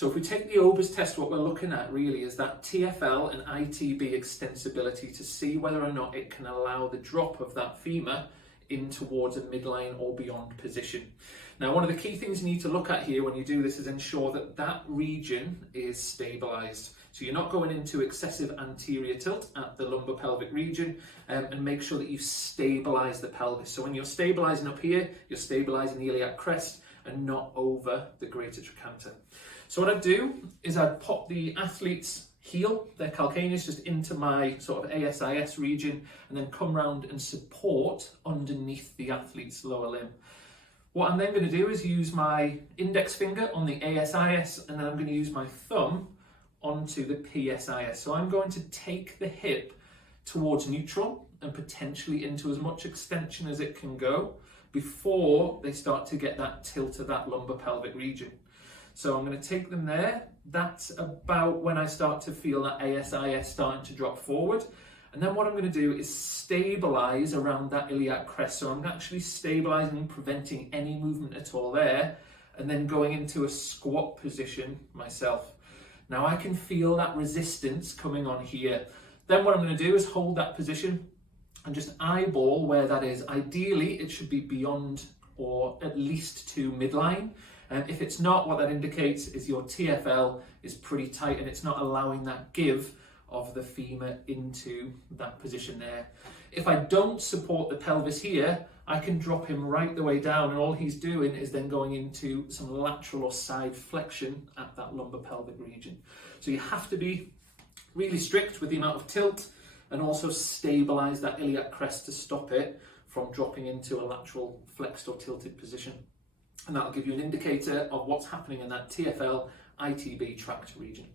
So if we take the Obers test, what we're looking at really is that TFL and ITB extensibility to see whether or not it can allow the drop of that femur in towards a midline or beyond position. Now, one of the key things you need to look at here when you do this is ensure that that region is stabilized. So you're not going into excessive anterior tilt at the lumbopelvic region, and make sure that you stabilize the pelvis. So when you're stabilizing up here, you're stabilizing the iliac crest and not over the greater trochanter. So what I'd do is I'd pop the athlete's heel, their calcaneus, just into my sort of ASIS region, and then come round and support underneath the athlete's lower limb. What I'm then going to do is use my index finger on the ASIS, and then I'm going to use my thumb onto the PSIS. So I'm going to take the hip towards neutral and potentially into as much extension as it can go before they start to get that tilt of that lumbopelvic region. So I'm going to take them there. That's about when I start to feel that ASIS starting to drop forward. And then what I'm going to do is stabilize around that iliac crest. So I'm actually stabilizing and preventing any movement at all there, and then going into a squat position myself. Now I can feel that resistance coming on here. Then what I'm going to do is hold that position and just eyeball where that is. Ideally, it should be beyond or at least to midline. And if it's not, what that indicates is your TFL is pretty tight and it's not allowing that give of the femur into that position there. If I don't support the pelvis here, I can drop him right the way down, and all he's doing is then going into some lateral or side flexion at that lumbopelvic region. So you have to be really strict with the amount of tilt and also stabilize that iliac crest to stop it from dropping into a lateral flexed or tilted position. And that'll give you an indicator of what's happening in that TFL ITB tract region.